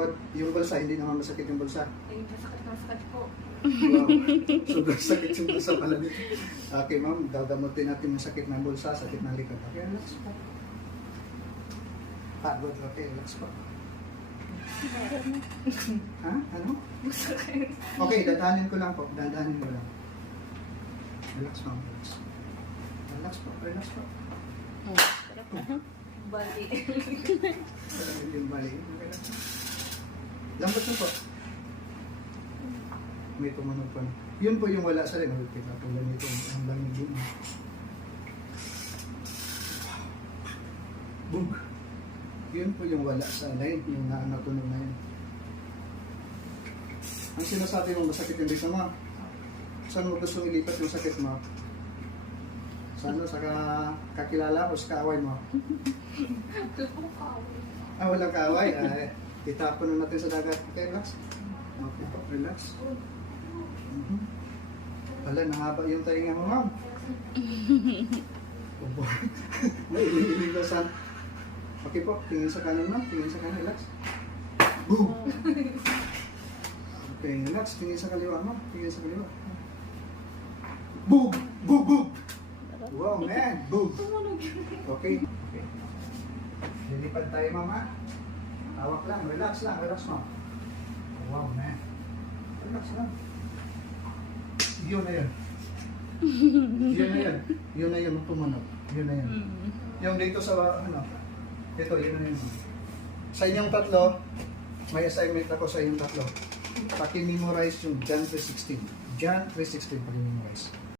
likod. Yung bulsa, hindi naman masakit yung bulsa. Ay, masakit po. Wow. Sobrang sakit yung bulsa pala dito. Okay, ma'am. Gagamutin natin yung sakit ng bulsa, sakit ng likod. Okay, relax po. Pagod. Okay, relax po. Ha? Ano? Okay, dadahanin ko lang po. Dadahanin ko lang. Relax, ma'am. Relax. Relax po. Relax po. Bali. Yung mali. Relax po. Lambot na po. May tumunog pa. Yun po yung wala sa rin. Kita po lang ito. Ang lamig din. Boom. Yun po yung wala sa line. Yung natunog na yun. Ang sinasabi mo masakit yung dito mo. Saan mo gusto ilipat yung sakit mo? Saan mo? Sa kakilala o sa kaaway mo? Walang kaaway. Itapon na natin sa dagat. Okay, relax. Okay po, relax. Wala, nahaba yung tainga mo, ma'am. May iligasan. Okay po, tingin sa kanan, ma'am. Tingin sa kanan, relax. Boom! Okay, relax. Tingin sa kaliwa, ma'am. Tingin sa kaliwa. Boom! Boom! Boom! Wow, man! Boom! Okay. Okay. Lilipad tayo, ma'am, ha? Hawak lang. Relax lang. Relax, ma'am. Wow, man. Relax lang. Yun na yun. Yun na yun. Yun na yun. Tumunog. Yun na yun. Yung dito sa, ano, ito, yun na yun. Sa inyong tatlo, may assignment ako sa inyong tatlo. Paki-memorize yung John 3:16. John 3:16 paki-memorize.